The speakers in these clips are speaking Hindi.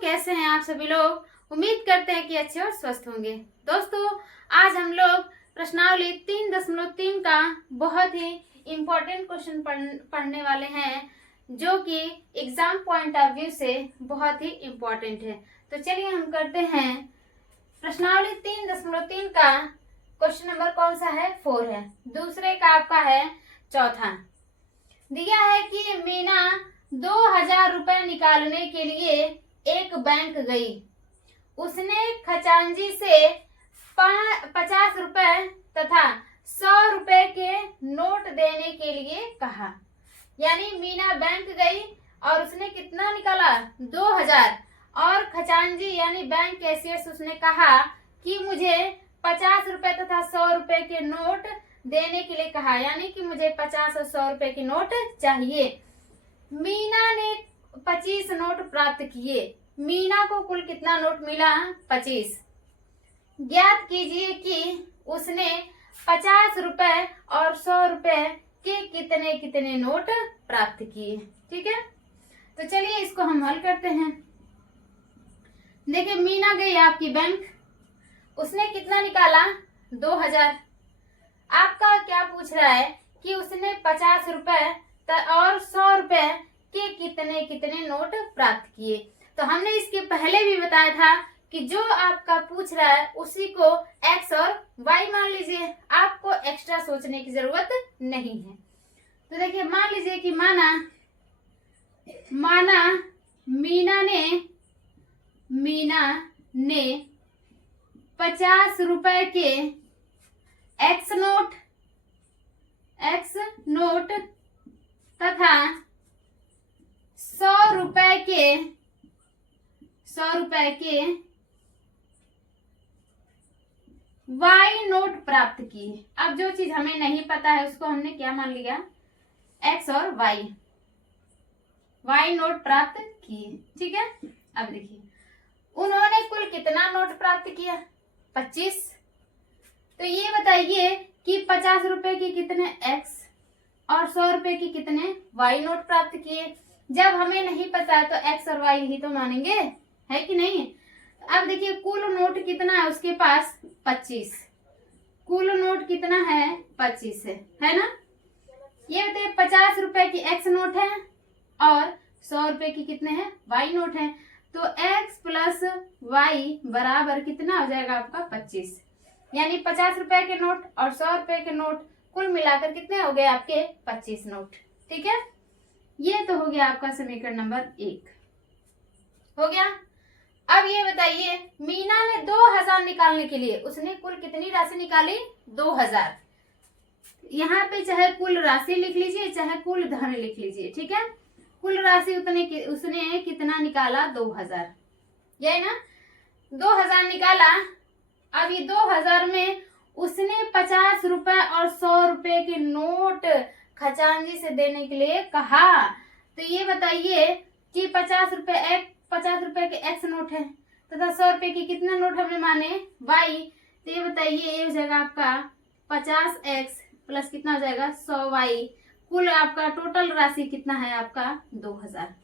कैसे हैं आप सभी लोग। उम्मीद करते हैं कि अच्छे और स्वस्थ होंगे। दोस्तों, आज हम लोग प्रश्नावली 3.3 का बहुत ही इम्पोर्टेंट क्वेश्चन पढ़ने वाले हैं, जो कि एग्जाम पॉइंट ऑफ व्यू से बहुत ही इम्पोर्टेंट है। तो चलिए हम करते हैं। प्रश्नावली 3.3 का क्वेश्चन नंबर कौन सा है? 4 है। दूसरे का आपका है चौथा। दिया है कि मीना 2000 रुपए निकालने के लिए एक बैंक गई। उसने खजांची से 50 रुपए तथा 100 रुपए के नोट देने के लिए कहा। यानी मीना बैंक गई और उसने कितना निकाला? 2000। और खजांची यानी बैंक कैशियर से उसने कहा कि मुझे 50 रुपए तथा 100 रुपए के नोट देने के लिए कहा, यानी कि मुझे 50 और 100 रुपए के नोट चाहिए। मीना ने 25 नोट प्राप्त किए। मीना को कुल कितना नोट मिला? 25। ज्ञात कीजिए कि उसने 50 रुपए और 100 रुपए के कितने कितने नोट प्राप्त किए। ठीक है, तो चलिए इसको हम हल करते हैं। देखिए, मीना गई आपकी बैंक, उसने कितना निकाला? 2000। आपका क्या पूछ रहा है कि उसने 50 रुपए और 100 रुपए के कितने कितने नोट प्राप्त किए। तो हमने इसके पहले भी बताया था कि जो आपका पूछ रहा है उसी को x और y मान लीजिए, आपको एक्स्ट्रा सोचने की जरूरत नहीं है। तो देखिए, मान लीजिए कि माना मीना ने 50 रुपए के x नोट तथा 100 रुपए के y नोट प्राप्त किए। अब जो चीज हमें नहीं पता है उसको हमने क्या मान लिया? x और y नोट प्राप्त किए। ठीक है, अब देखिए उन्होंने कुल कितना नोट प्राप्त किया? 25। तो ये बताइए कि 50 रुपए के कितने x और 100 रुपए के कितने y नोट प्राप्त किए। जब हमें नहीं पता तो x और y ही तो मानेंगे, है कि नहीं? अब देखिए, कुल नोट कितना है उसके पास? 25। कुल नोट कितना है? 25 है ना? ये बताइए, 50 रुपए की x नोट है और 100 रुपए की कितने हैं? y नोट है। तो x प्लस y बराबर कितना हो जाएगा आपका? 25। यानी 50 रुपए के नोट और 100 रुपए के नोट कुल मिलाकर कितने हो गए आपके? 25 नोट। ठीक है, ये तो हो गया आपका समीकरण नंबर 1 हो गया। अब ये बताइए, मीना ने 2000 निकालने के लिए उसने कुल कितनी राशि निकाली? 2000। यहाँ पे चाहे कुल राशि लिख लीजिए चाहे कुल धन लिख लीजिए। ठीक है, कुल राशि उसने कितना निकाला? 2000। यही ना, 2000 निकाला। अब ये 2000 में उसने 50 रुपए और 100 रुपए के नोट खजांची से देने के लिए कहा। तो ये बताइए कि 50 रुपए के x नोट है तथा 100 रुपए के कितना नोट हमने माने? y। तो ये बताइए, ये हो जाएगा आपका 50x प्लस कितना हो जाएगा? 100y। कुल आपका टोटल राशि कितना है आपका? 2000।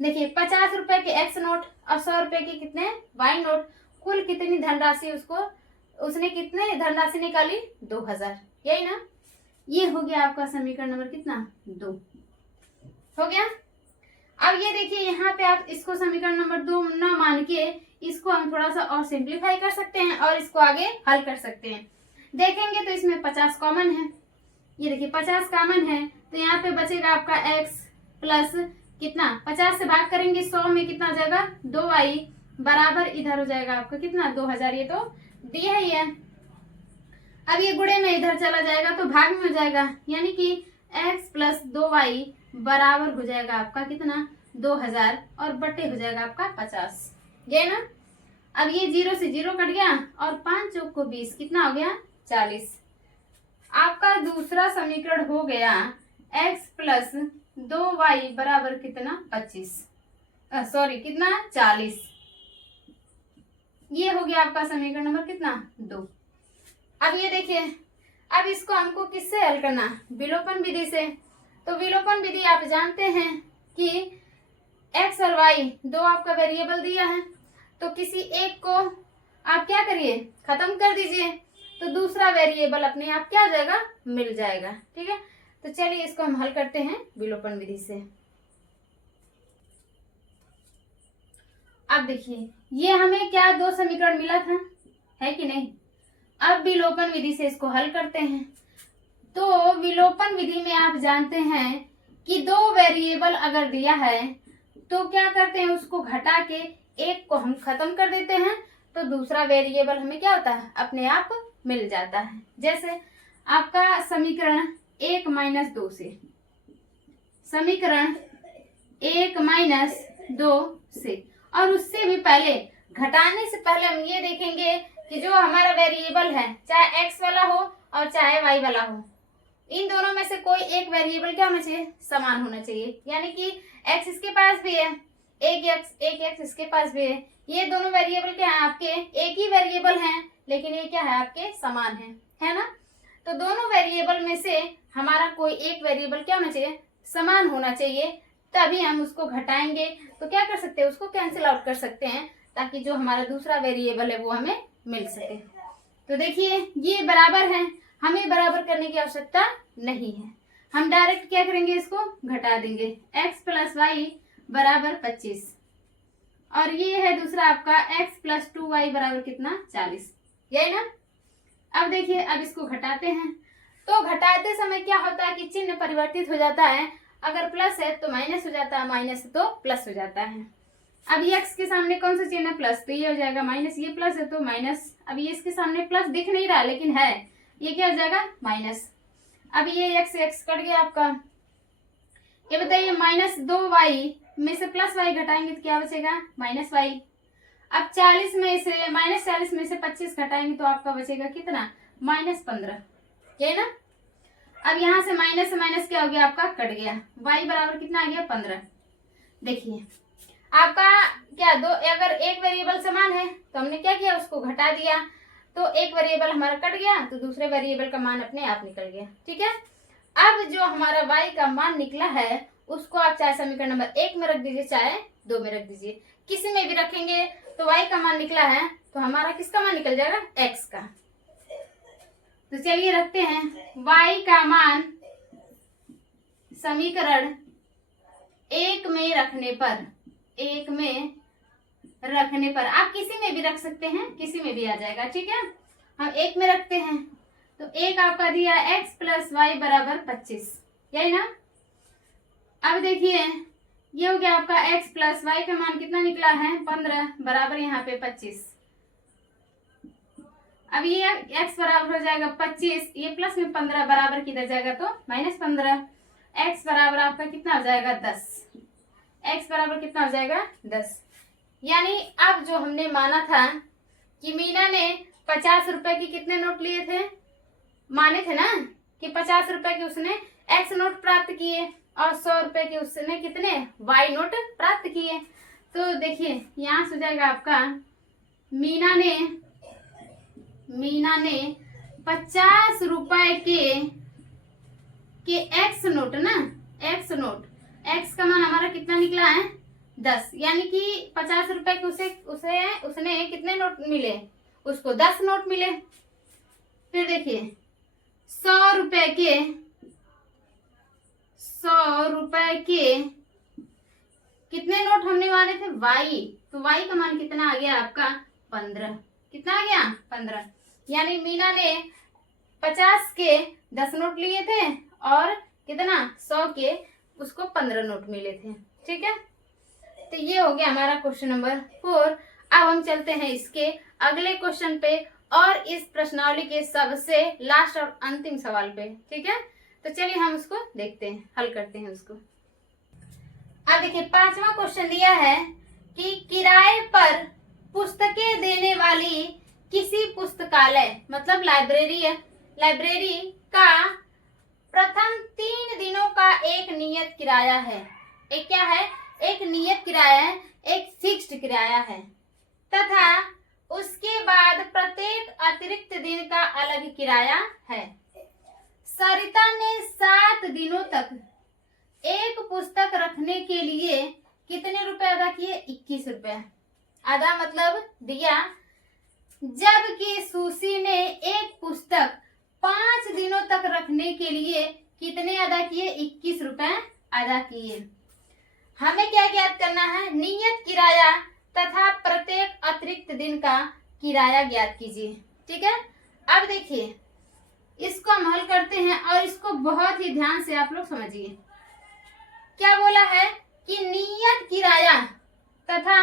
देखिए, 50 रुपए के x नोट और 100 रुपए के कितने y नोट, कुल कितनी धनराशि उसने कितने धनराशि निकाली? 2000। यही ना, ये हो गया आपका समीकरण नंबर कितना? 2 हो गया। अब ये देखिए, यहाँ पे आप इसको समीकरण नंबर 2 न मान के इसको हम थोड़ा सा और सिंप्लीफाई कर सकते हैं और इसको आगे हल कर सकते हैं। देखेंगे तो इसमें 50 कॉमन है। ये देखिए 50 कॉमन है, तो यहाँ पे बचेगा आपका x प्लस कितना? 50 से भाग करेंगे 100 में कितना हो जाएगा? 2y बराबर इधर हो जाएगा आपका कितना? 2000। ये तो दिया ही है। अब ये गुणे में इधर चला जाएगा तो भाग में हो जाएगा, यानी कि x प्लस 2y बराबर हो जाएगा आपका कितना? 2000 और बटे हो जाएगा आपका 50। ये ना, अब ये 0 से 0 कट गया और 5 चौक को 20 कितना हो गया? 40। आपका दूसरा समीकरण हो गया x प्लस 2y बराबर कितना? 25, सॉरी कितना? 40। ये हो गया आपका समीकरण नंबर कितना? 2। अब ये देखिए, अब इसको हमको किससे हल करना? विलोपन विधि से। तो विलोपन विधि आप जानते हैं कि एक्स और वाई दो आपका वेरिएबल दिया है, तो किसी एक को आप क्या करिए, खत्म कर दीजिए, तो दूसरा वेरिएबल अपने आप क्या हो जाएगा, मिल जाएगा। ठीक है, तो चलिए इसको हम हल करते हैं विलोपन विधि से। अब देखिए ये हमें क्या दो समीकरण मिला था, है कि नहीं। अब विलोपन विधि से इसको हल करते हैं। तो विलोपन विधि में आप जानते हैं कि दो वेरिएबल अगर दिया है तो क्या करते हैं, उसको घटा के एक को हम खत्म कर देते हैं, तो दूसरा वेरिएबल हमें क्या होता है, अपने आप मिल जाता है। जैसे आपका समीकरण 1 - 2 से, समीकरण 1 - 2 से, और उससे भी पहले, घटाने से पहले हम ये देखेंगे कि जो हमारा वेरिएबल है, चाहे x वाला हो और चाहे y वाला हो, इन दोनों में से कोई एक वेरिएबल क्या होना चाहिए, समान होना चाहिए। यानी कि x इसके पास भी है, एक x इसके पास भी है, ये दोनों वेरिएबल क्या है आपके, एक ही वेरिएबल हैं, लेकिन ये क्या है आपके समान है ना। तो दोनों वेरिएबल में से हमारा कोई एक वेरिएबल क्या होना चाहिए, समान होना चाहिए, तभी हम उसको घटाएंगे तो क्या कर सकते हैं, उसको कैंसिल आउट कर सकते हैं, ताकि जो हमारा दूसरा वेरिएबल है वो हमें मिल सके। तो देखिए ये बराबर है, हमें बराबर करने की आवश्यकता नहीं है, हम डायरेक्ट क्या करेंगे, इसको घटा देंगे। x + y = 25, और ये है दूसरा आपका x + 2y = कितना, 40, यही ना। अब देखिए अब इसको घटाते हैं, तो घटाते समय क्या होता है कि चिन्ह परिवर्तित हो जाता है, अगर प्लस है तो माइनस हो जाता है, माइनस है तो प्लस हो जाता है। अब ये x के सामने कौन सा चिन्ह है, प्लस, तो ये हो जाएगा माइनस, ये प्लस है तो माइनस, अब ये इसके सामने प्लस दिख नहीं रहा लेकिन है, ये क्या हो जाएगा, माइनस। अब ये x कट गया आपका। ये बताइए -2y में से +y घटाएंगे तो क्या बचेगा, -y। अब 40 में से -40 में से 25 घटाएंगे तो आपका बचेगा कितना, -15, ये ना। अब यहाँ से माइनस से माइनस क्या हो गया, आपका कट गया, y बराबर कितना आ गया, 15। देखिए आपका क्या दो, अगर एक वेरिएबल समान है तो हमने क्या किया, उसको घटा दिया, तो एक वेरिएबल हमारा कट गया, तो दूसरे वेरिएबल का मान अपने आप निकल गया। ठीक है, अब जो हमारा y का मान निकला है उसको आप चाहे समीकरण नंबर 1 में रख दीजिए, चाहे 2 में रख दीजिए, किसी में भी रखेंगे तो y का मान निकला है तो हमारा किसका मान निकल जाएगा, x का। तो चलिए रखते हैं y का मान समीकरण 1 में रखने पर, 1 में रखने पर, आप किसी में भी रख सकते हैं, किसी में भी आ जाएगा। ठीक है, हम 1 में रखते हैं, तो 1 आपका दिया x + y = 25, यही ना। अब देखिए ये हो गया आपका x + y का मान कितना निकला है, 15 बराबर यहाँ पे 25। अब ये x बराबर हो जाएगा 25, ये प्लस में 15 बराबर किधर जाएगा तो -15, x बराबर आपका कितना हो जाएगा, 10, x बराबर कितना हो जाएगा, 10। यानी अब जो हमने माना था कि मीना ने 50 रुपए की कितने नोट लिए थे, माने थे ना कि 50 रुपए के उसने x नोट प्राप्त किए और 100 रुपए के उसने कितने y नोट प्राप्त किए। तो देखिए यहाँ से हो जाएगा आपका मीना ने 50 रुपए के x नोट ना, x नोट, x का मान हमारा कितना निकला है, 10, यानी कि 50 रुपए के उसने कितने नोट मिले, उसको 10 नोट मिले। फिर देखिए 100 रुपए के कितने नोट हमने माने थे, y, तो y का मान कितना आ गया आपका, 15, कितना आ गया, 15। यानी मीना ने 50 के 10 नोट लिए थे और कितना 100 के उसको 15 नोट मिले थे। ठीक है, तो ये हो गया हमारा क्वेश्चन नंबर 4। अब हम चलते हैं इसके अगले क्वेश्चन पे और इस प्रश्नावली के सबसे लास्ट और अंतिम सवाल पे। ठीक है, तो चलिए हम उसको देखते हैं, हल करते हैं उसको। अब देखिए 5वां क्वेश्चन दिया है कि किराए पर पुस्तकें देने वाली किसी पुस्तकालय, मतलब लाइब्रेरी है, लाइब्रेरी का प्रथम 3 दिनों का एक नियत किराया है, एक क्या है, एक नियत किराया है, एक फिक्स्ड किराया है, तथा उसके बाद प्रत्येक अतिरिक्त दिन का अलग किराया है। सरिता ने 7 दिनों तक एक पुस्तक रखने के लिए कितने रुपए अदा किए? 21 रुपए अदा मतलब दिया। जबकि सुशी ने एक पुस्तक 5 दिनों तक रखने के लिए कितने अदा किए? 21 रुपए अदा किए। हमें क्या ज्ञात करना है? नियत किराया तथा प्रत्येक अतिरिक्त दिन का किराया ज्ञात कीजिए। ठीक है, अब देखिए इसको हम हल करते हैं और इसको बहुत ही ध्यान से आप लोग समझिए। क्या बोला है कि नियत किराया तथा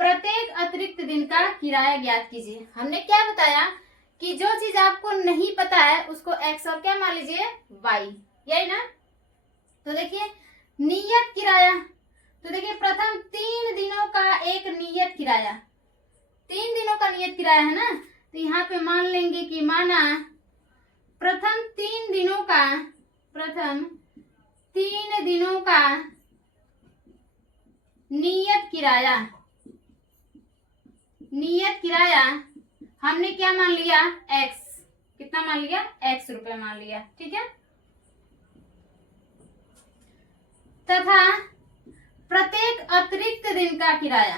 प्रत्येक अतिरिक्त दिन का किराया ज्ञात कीजिए। हमने क्या बताया कि जो चीज आपको नहीं पता है उसको एक्स और क्या मान लीजिए? वाई, यही ना। तो देखिए नियत किराया, तो देखिए प्रथम 3 दिनों का एक नियत किराया, 3 दिनों का नियत किराया है ना, तो यहाँ पे मान लेंगे कि माना प्रथम 3 दिनों का नियत किराया हमने क्या मान लिया? एक्स। कितना मान लिया? एक्स रुपए मान लिया। ठीक है, तथा प्रत्येक अतिरिक्त दिन का किराया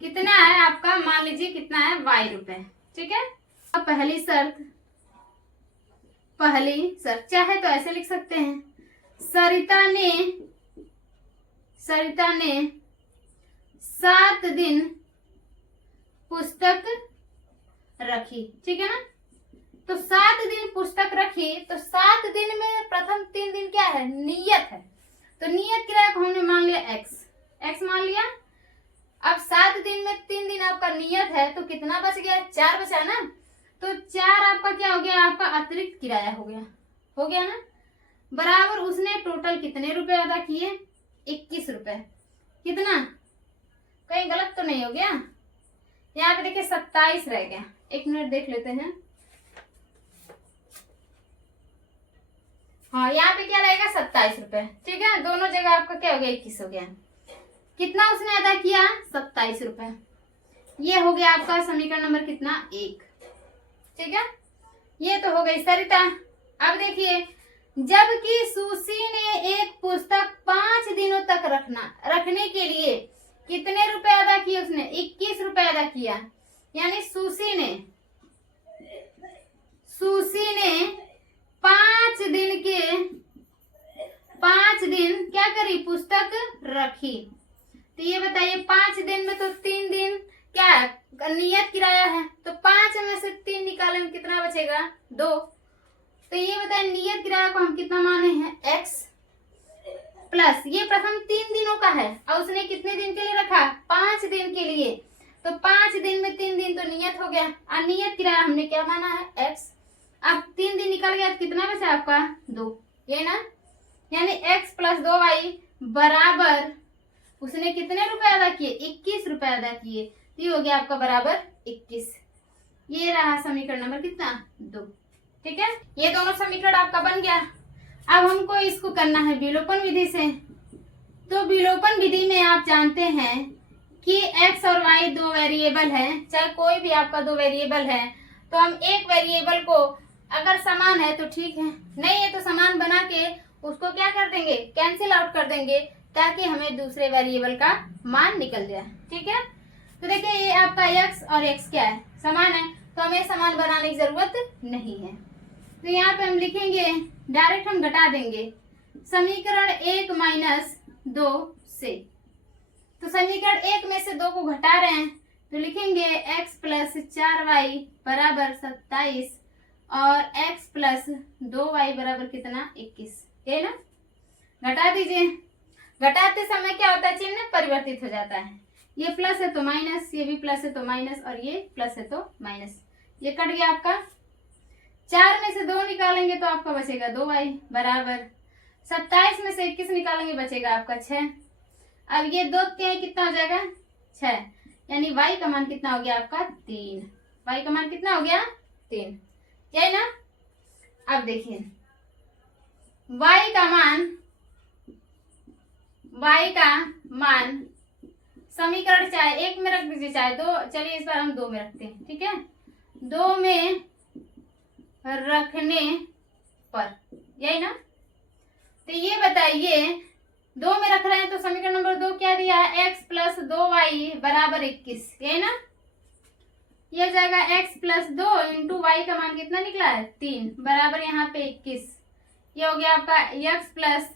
कितना है आपका? मान लीजिए कितना है? वाई रुपए। ठीक है, अब पहली शर्त चाहे तो ऐसे लिख सकते हैं, सरिता ने 7 दिन पुस्तक रखी। ठीक है ना, तो 7 दिन पुस्तक रखी, तो 7 दिन में प्रथम 3 दिन क्या है? नियत है, तो नियत किराया को हमने मान लिया एक्स मान लिया। अब 7 दिन में 3 दिन आपका नियत है, तो कितना बच गया? 4 बचा ना, तो 4 आपका क्या हो गया? आपका अतिरिक्त किराया हो गया ना, बराबर उसने टोटल कितने रुपए अदा किए? 21 रुपए। कितना? कहीं गलत तो नहीं हो गया? यहाँ पे देखिए 27 रह गया। एक मिनट देख लेते हैं। हाँ, यहाँ पे क्या रहेगा? 27 रुपए। ठीक है, दोनों जगह आपका क्या हो गया? 21 हो गया। कितना उसने अदा किया? 27 रुपए। ये हो गया आपका समीकरण नंबर कितना? 1। ठीक है, ये तो हो गई सरिता। अब देखिए, जबकि सुशी ने एक पुस्तक 5 दिनों तक रखने के लिए कितने रुपए अदा किए? उसने 21 रुपए अदा किया। यानी सुशी ने 5 दिन क्या करी? पुस्तक रखी। तो ये बताइए 5 दिन में तो 3 दिन क्या है? नियत किराया है, तो 5 में से 3 निकालेंगे कितना बचेगा? 2। तो ये बताइए नियत किराया को हम कितना माने हैं? एक्स प्लस ये प्रथम 3 दिनों का है और उसने कितने दिन के लिए रखा? 5 दिन के लिए, तो 5 दिन में 3 दिन तो नियत हो गया और नियत किराया हमने क्या माना है? एक्स। अब 3 दिन निकल गया तो कितना बचा आपका? 2, ये ना, यानी x प्लस 2y बराबर उसने कितने रुपए अदा किए? 21 रुपए अदा किए। तो ये हो गया आपका बराबर 21। ये रहा समीकरण नंबर कितना? 2। ठीक है, ये दोनों समीकरण आपका बन गया। अब हमको इसको करना है विलोपन विधि से। तो विलोपन विधि में आप जानते हैं कि x और y 2 वेरिएबल है, चाहे कोई भी आपका 2 वेरिएबल है, तो हम एक वेरिएबल को अगर समान है तो ठीक है, नहीं है तो समान बना के उसको क्या कर देंगे? कैंसिल आउट कर देंगे, ताकि हमें दूसरे वेरिएबल का मान निकल जाए। ठीक है, तो देखिए ये आपका x और x क्या है? समान है, तो हमें समान बनाने की जरूरत नहीं है। तो यहाँ पे हम लिखेंगे, डायरेक्ट हम घटा देंगे समीकरण 1 माइनस 2 से। तो समीकरण 1 में से 2 को घटा रहे हैं, तो लिखेंगे x प्लस 4y बराबर 27 और x प्लस 2y बराबर कितना? 21। ये ना, घटा दीजिए। घटाते समय क्या होता है? चिन्ह परिवर्तित हो जाता है। ये प्लस है तो माइनस, ये भी प्लस है तो माइनस, और ये प्लस है तो माइनस। ये कट गया आपका। 4 में से 2 निकालेंगे तो आपका बचेगा 2y बराबर 27 में से 21 निकालेंगे बचेगा आपका 6। अब ये 2 के कितना हो जाएगा? 6, यानी y का मान कितना हो गया आपका? 3। y का मान कितना हो गया? 3, यही ना। अब देखिए y का मान समीकरण चाहे 1 में रख दीजिए चाहे 2, चलिए इस बार हम 2 में रखते हैं। ठीक है, 2 में रखने पर, यही ना। तो ये बताइए 2 में रख रहे हैं तो समीकरण नंबर 2 क्या दिया है, x प्लस 2y बराबर 21, यही ना। ये हो जाएगा x प्लस 2 इंटू वाई का मान कितना निकला है 3 बराबर यहाँ पे 21। ये हो गया आपका x plus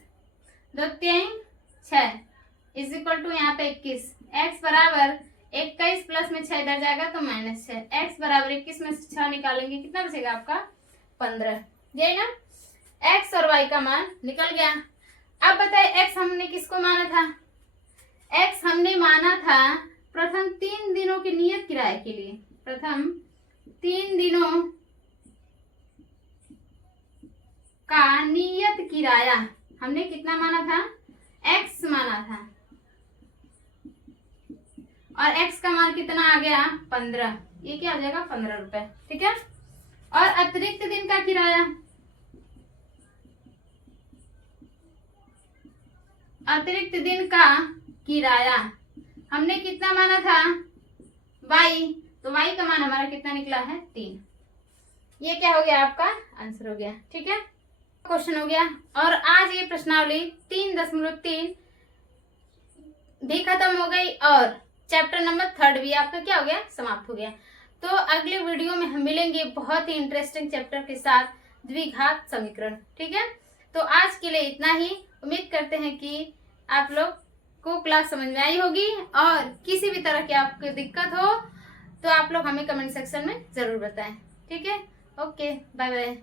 2 3 6 is equal to यहाँ पे 21। x बराबर 21 प्लस में 6 इधर जाएगा तो -6। x बराबर 21 में से 6 निकालेंगे कितना बचेगा आपका 15, यही ना। x और y का मान निकल गया। अब बताइए x हमने किसको माना था, x हमने माना था प्रथम 3 दिनों के नियत किराए के लिए। प्रथम 3 दिनों का नियत किराया हमने कितना माना था, x माना था, और x का मान कितना आ गया 15। ये क्या आ जाएगा 15 रुपए, ठीक है। और अतिरिक्त दिन का किराया, अतिरिक्त दिन का किराया हमने कितना माना था y, तो y का मान हमारा कितना निकला है 3। ये क्या हो गया आपका आंसर हो गया, ठीक है। क्वेश्चन हो गया। और आज ये प्रश्नावली 3.3 भी खत्म हो गई और चैप्टर नंबर 3 भी आपका क्या हो गया समाप्त हो गया। तो अगले वीडियो में हम मिलेंगे बहुत ही इंटरेस्टिंग चैप्टर के साथ, द्विघात समीकरण, ठीक है। तो आज के लिए इतना ही। उम्मीद करते हैं कि आप लोग को क्लास समझ में आई होगी, और किसी भी तरह की आपको दिक्कत हो तो आप लोग हमें कमेंट सेक्शन में जरूर बताएं, ठीक है। Okay, bye bye.